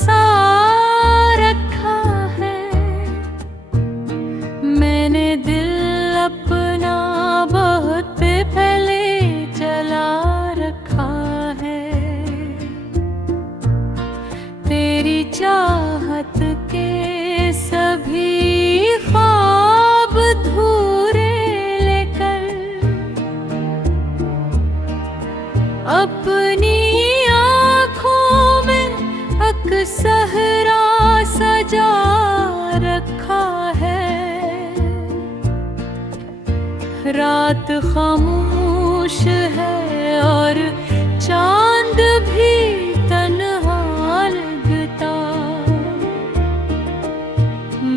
बसा रखा है। मैंने दिल अपना बहुत पहले जला रखा है। तेरी चाहत के सभी ख्वाब धूरे लेकर अपनी आँखों में अक्सहरा सजा रखा है। रात खामोश है और चांद भी तन्हा लगता।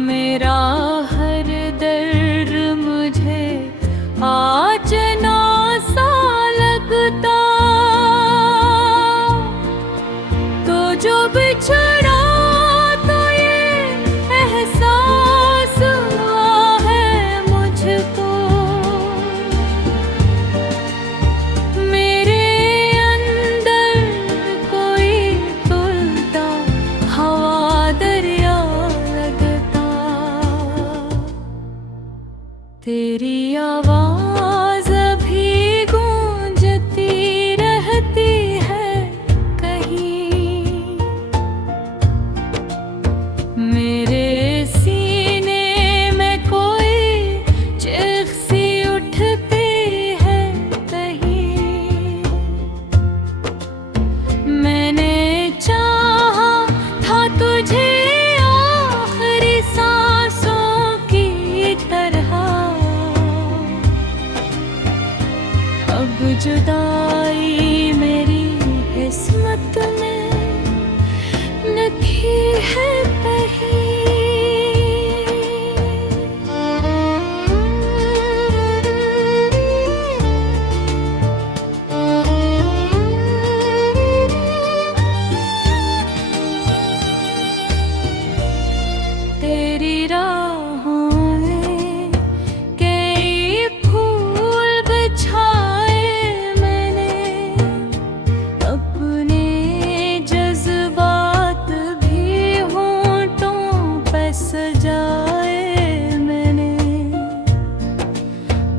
मेरा हर दर्द मुझे आज ना सा लगता। तो जो बिछड़ा तो ये एहसास हुआ है मुझको। मेरे अंदर कोई तुलता हवा दरिया लगता। तेरी आवाज भी गूंजती रहती है कहीं। मेरे सीने में कोई चीख सी उठती है कहीं। मैंने चाहा था तुझे आखिरी सांसों की तरह। अब जुदाई मेरी किस्मत में लिखी है कहीं। तेरी राहों में कई फूल बिछाए मैंने। अपने जज्बात भी होंठों पे सजाए मैंने।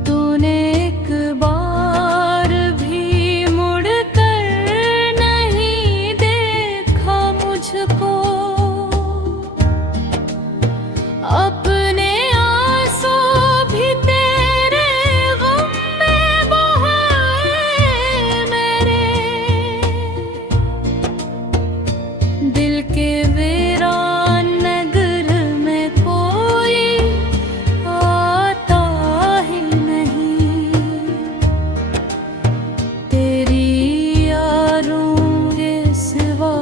तूने एक बार भी मुड़ कर नहीं देखा मुझको। अपने आंसू भी तेरे गम में बहाए मेरे। दिल के वीरान नगर में कोई आता ही नहीं। तेरी यारों के सिवा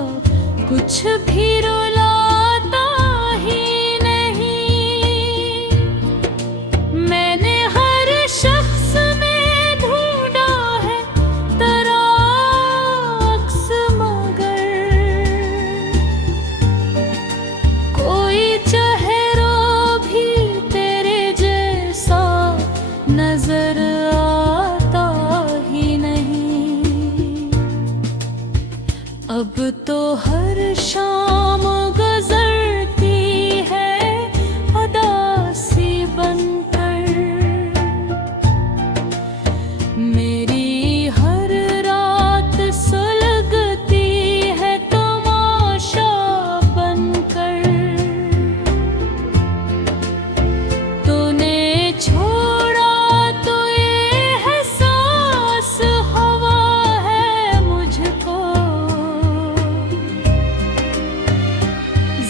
कुछ भी रुलाता ही नहीं। मैंने हर शख्स में ढूंढा है तेरा अक्स मगर कोई चेहरा भी तेरे जैसा नजर आता ही नहीं। अब तो हर शाम गुजरती है उदासी बनकर। मेरी हर रात सुलगती है तमाशा बनकर। तूने छोड़ा तो ये एहसास हवा है मुझको।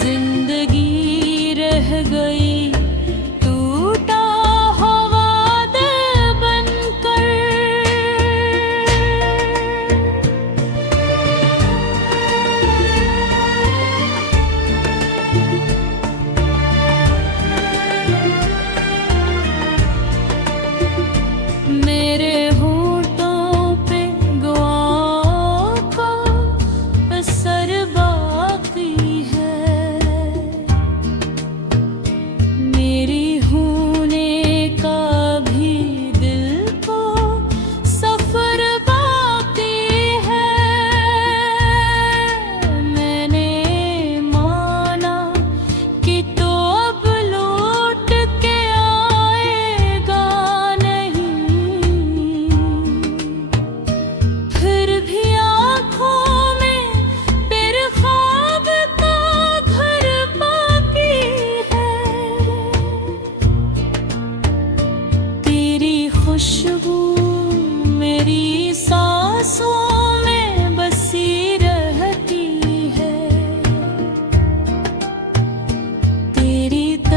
जिंदगी रह गई टूटा हवा दे बनकर। मेरे होठों पे गुआ का असर बाकी है।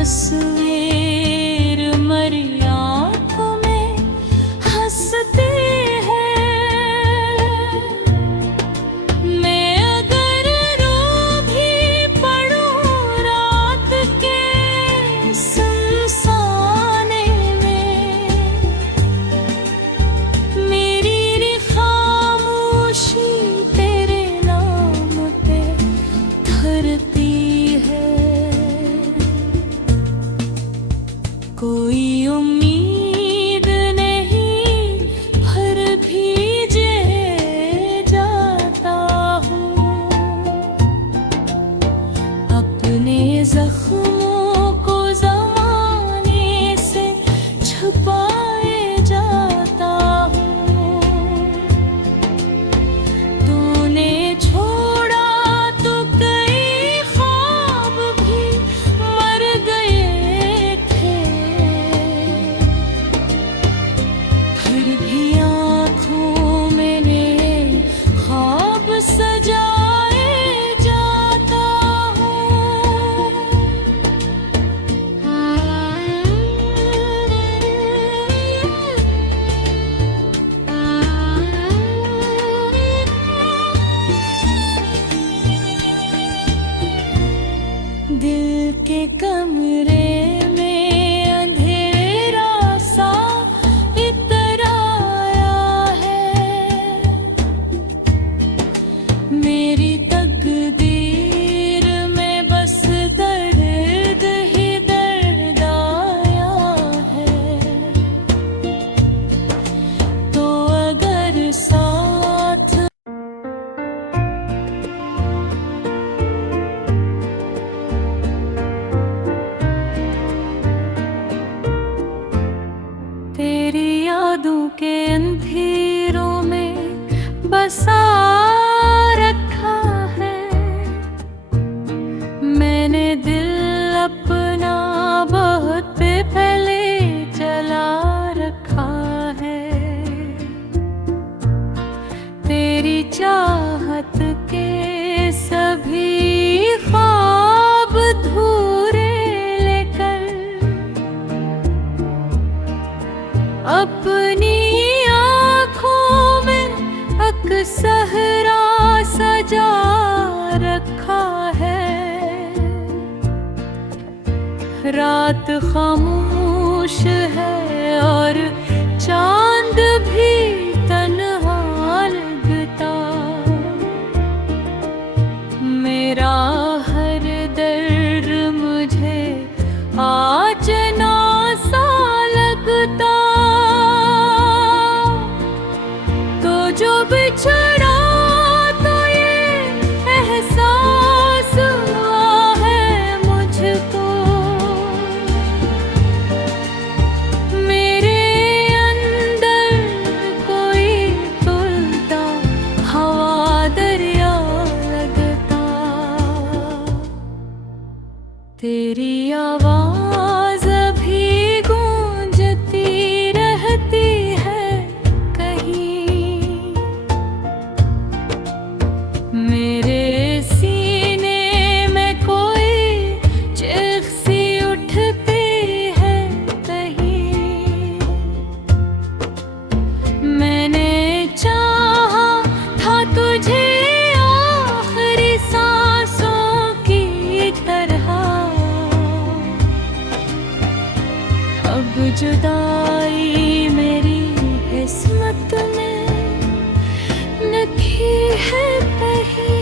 तस्वीर मरी आँखों में हंसती है। मैं अगर रो भी पड़ूं रात के सुनसाने में, मेरी खामोशी तेरे नाम पे धरती है। कोई उम्मीद नहीं भर भीजे जाता हूँ, अपने जख्मों को ज़माने से छुपाए जाता हूँ। तूने छोड़ा तो कई ख्वाब भी मर गए थे, फिर भी आँखों मैंने ख्वाब सजाए जाता हूँ। दिल के कमरे में अंधेरा सा इतर आया है, मेरी तकदीर में बस दर्द ही दर्द आया है। तो अगर साथ तेरी यादों के अंधेरों में बसा रखा है, मैंने दिल अपना बहुत पहले जला रखा है। तेरी चाहत के सभी ख्वाब धूरे लेकर अपनी आँखों में अक्सहरा सजा रखा है। रात खामोश है और चांद भी तन्हा लगता, मेरा हर दर्द मुझे आज ना सा लगता। तो जो बिछड़ा तो ये एहसास हुआ है मुझको, मेरे अंदर कोई तुलता हवा दरिया लगता। तेरी आवाज भी गूंजती रहती है कहीं, मेरे सीने में कोई चीख सी उठती है कहीं। मैंने चाहा था तुझे आखिरी सांसों की तरह, अब जुदाई मेरी किस्मत में लिखी है कहीं।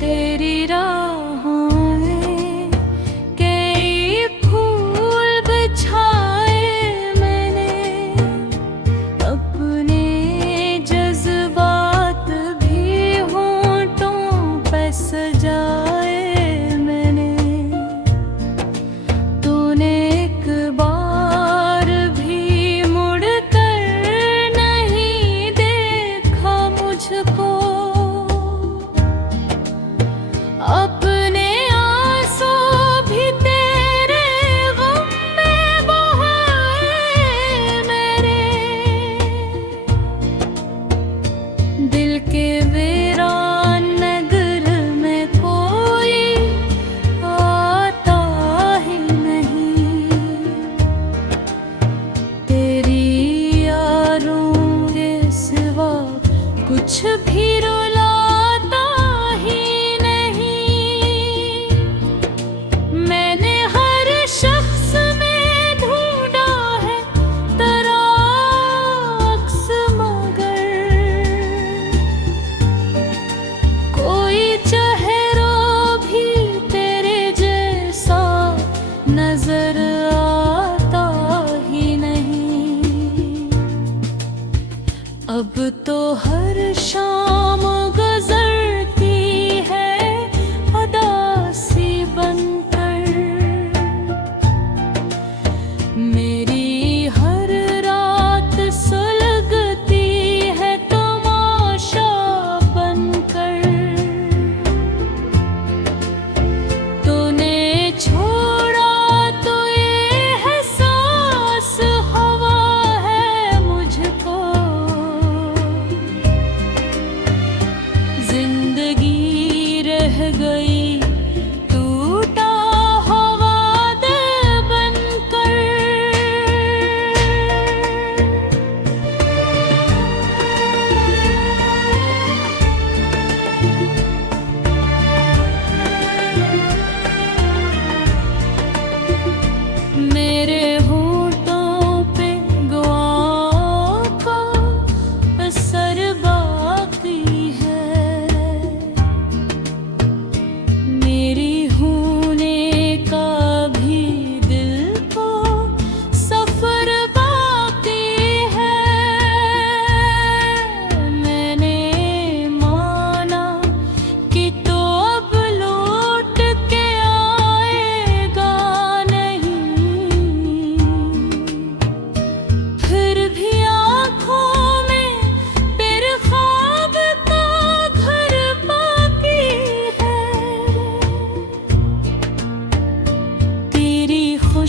तेरी राहों में कई फूल बिछाए मैंने,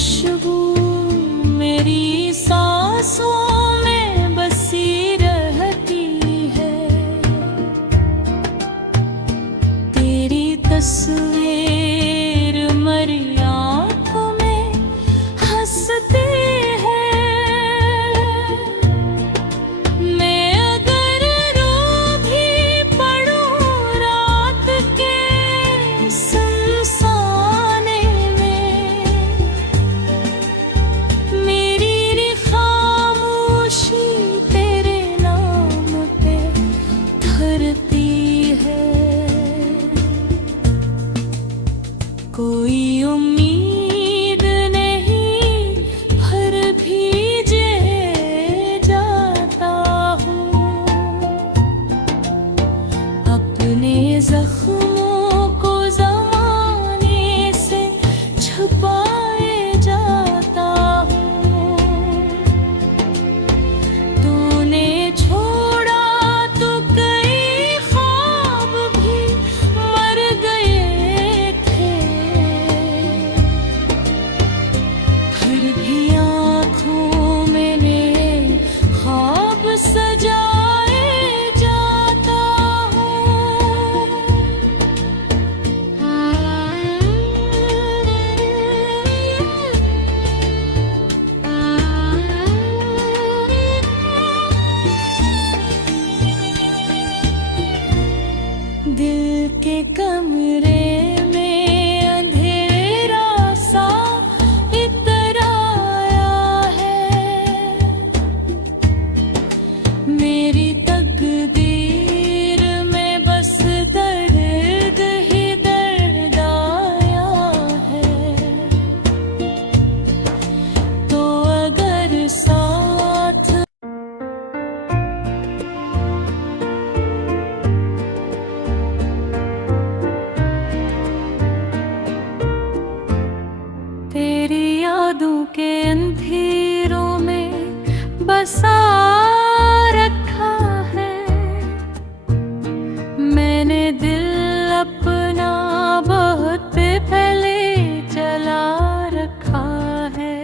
खुशबू मेरी सांसों में बसी रहती है। तेरी तस्वीर मरी आँखों में हंसती है। मैं अगर रो भी पड़ूं रात के सुनसाने में, मेरी खामोशी तेरे नाम पे धरती है। कोई उम्मीद नहीं भर भीजे जाता हूँ। अपने जख्मों को ज़माने से छुपाए जाता हूँ। तूने छोड़ा तो कई ख्वाब भी मर गए थे। फिर भी आँखों में मेरे ख्वाब सजाए जाता हूँ। दिल के कमरे में अंधेरा सा इतर आया है। मेरी तकदीर में बस दर्द ही दर्द आया है। तो अगर साथ तेरी यादों के अंधेरों में बसा रखा है। मैंने दिल अपना बहुत पहले जला रखा है।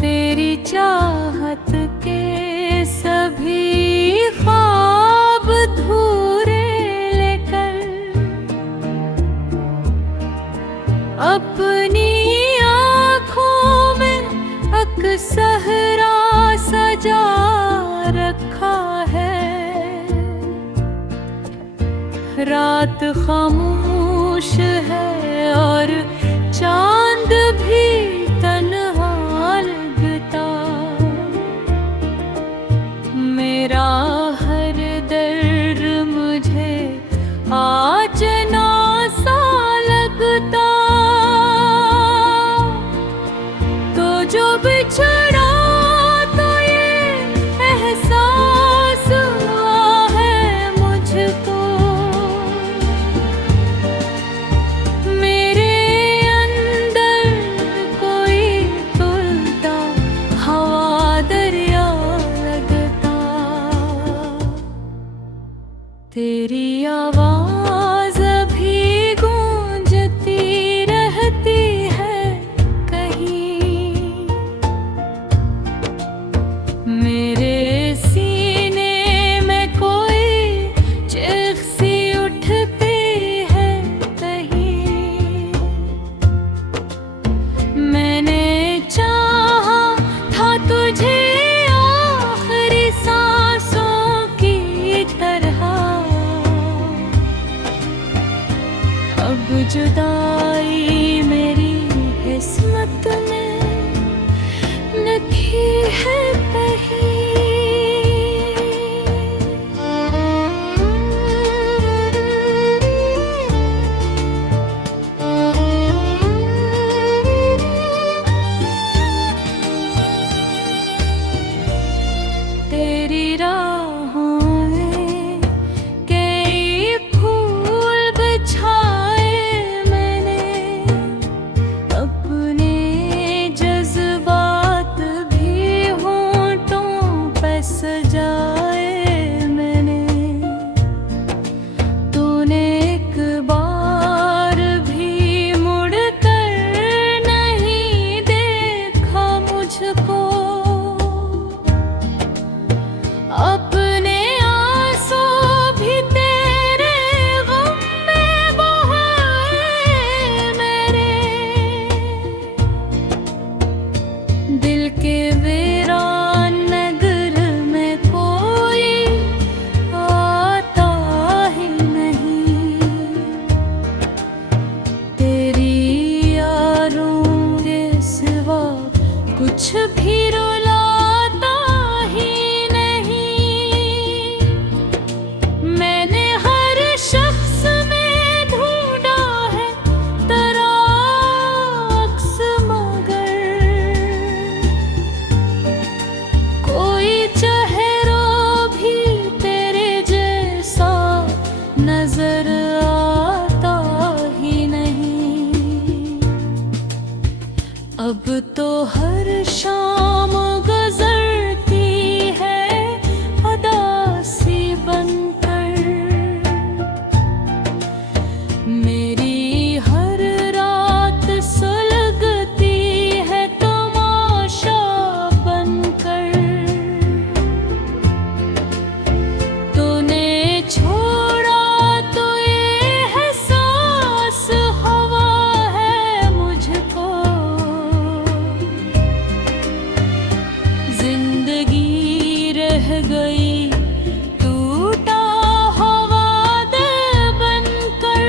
तेरी चाहत के सभी ख्वाब धूरे लेकर अपनी आँखों में अक्सहरा सजा रखा है। रात खामोश है और चांद भी तन्हा लगता। मेरा हर दर्द मुझे आज ना सा लगता। तो जो बिछड़ा तो ये एहसास हुआ है मुझको। मेरे अंदर कोई तुलता हवा दरिया लगता। तेरी आवाज़ भी गूंजती रहती है कहीं। मेरे सीने में कोई चीख सी उठती है कहीं। मैंने चाहा था तुझे आखिरी सांसों की तरह। अब जुदाई मेरी किस्मत में लिखी है कहीं। तेरी राहों में कई फूल बिछाए मैंने। अपने जज्बात भी हों तो हर शाम गुजरती है उदासी बनकर, मेरी हर रात सुलगती है तमाशा बनकर। तूने छोड़ा तो ये एहसास हुआ है मुझको, जिंदगी रह गई टूटा हुआ दिल बनकर।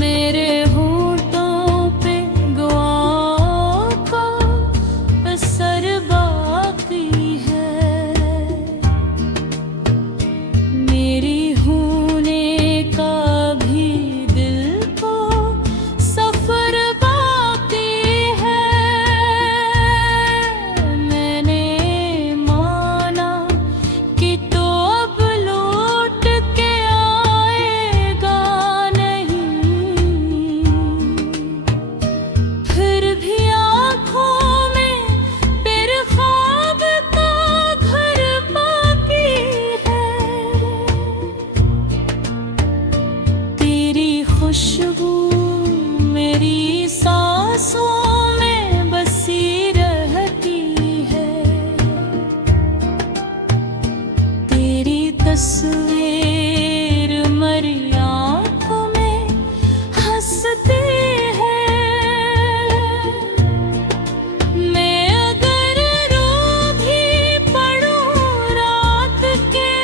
मेरे होठों पे दुआओं का असर बाकी है, मेरी होने का भी दिल को सफर बाकी है। मैंने माना कि तो अब लौट के आएगा नहीं, फिर भी आँखों में तेरे ख्वाब का घर बाकी है। तेरी खुशबू मेरी सांसों में बसी रहती है, तेरी तस्वीर मरी आँखों में हंसती है। मैं अगर रो भी पड़ूं रात के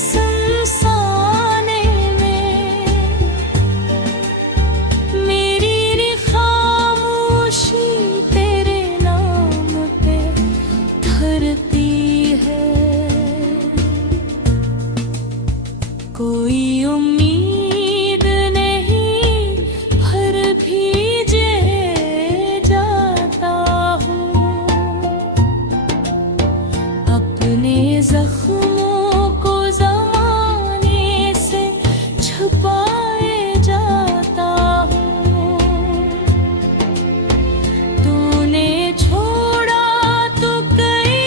सुनसाने में, मेरी खामोशी तेरे नाम पे धरती है। कोई उम्मीद नहीं भर भी जे जाता हूँ, अपने जख्मों को ज़माने से छुपाए जाता हूँ। तूने छोड़ा तो कई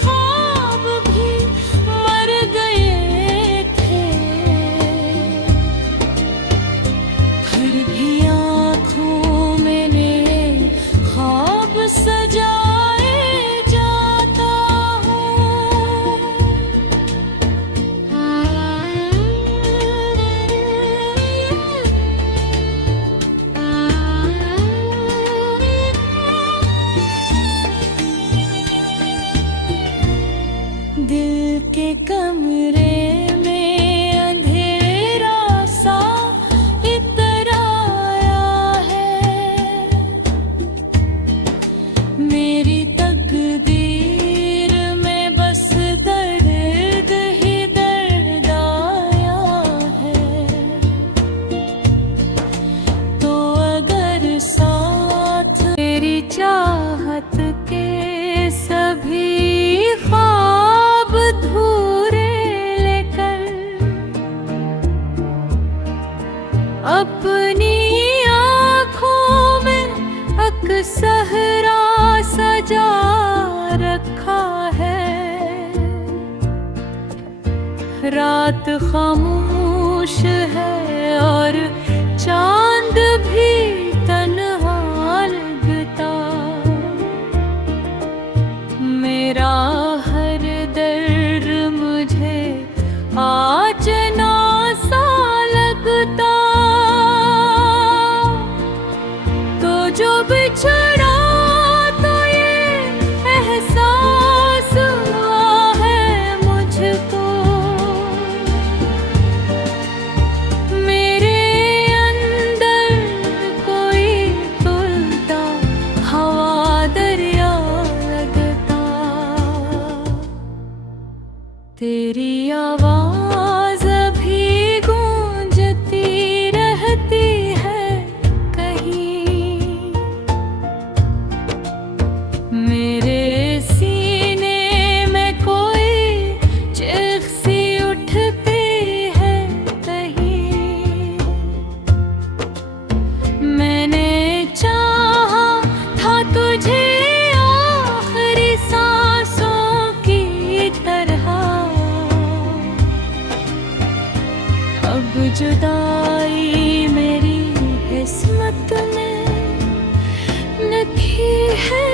ख्वाब भी मर गए थे, फिर भी आँखों में ख्वाब सजाए जाता हूँ। दिल के कमरे में अंधेरा सा इतर आया है, मेरी तकदीर में बस दर्द ही दर्द आया है। तो अगर साथ तेरी चाहत के सभी ख्वाब धूरे लेकर, अपनी आँखों में अक्सहरा सजा रखा है। रात खामोश है और चांद भी तन्हा लगता, मेरा हर दर्द मुझे आज ना सा लगता। तो जो बिछड़ा तो ये एहसास हुआ है मुझको, मेरे अंदर कोई तुलता हवा दरिया लगता। तेरी आवाज भी गूंजती रहती है कहीं, में लिखी है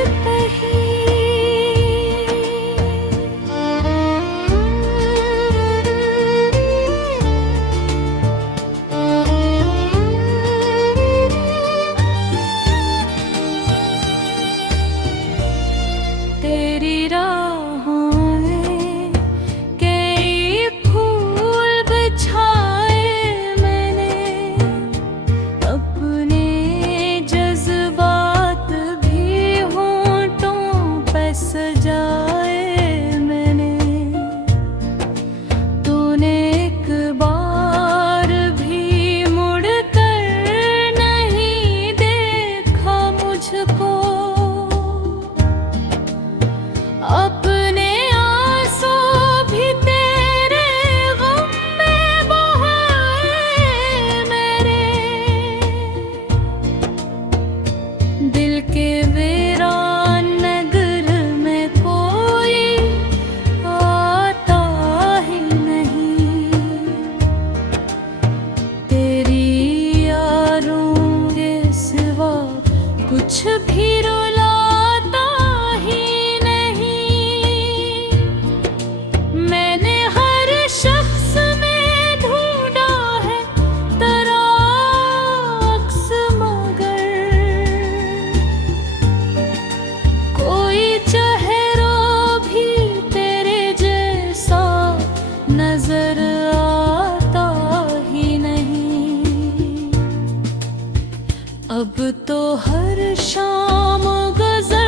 तेरी राहों में कई फूल बिछाए मैंने, अपने जज्बात भी होंठों पे सजाए मैंने। तूने एक बार भी मुड़कर नहीं देखा मुझको, अपने आंसू भी तेरे गम में बहाए मेरे। दिल के वीरान नगर में कोई आता ही नहीं, तेरी यारों के सिवा कुछ भी रुलाता ही नहीं। मैंने हर शख्स में ढूंढा है तेरा अक्स, मगर कोई चेहरा भी तेरे जैसा नजर आता ही नहीं। अब तो हर शाम गुजर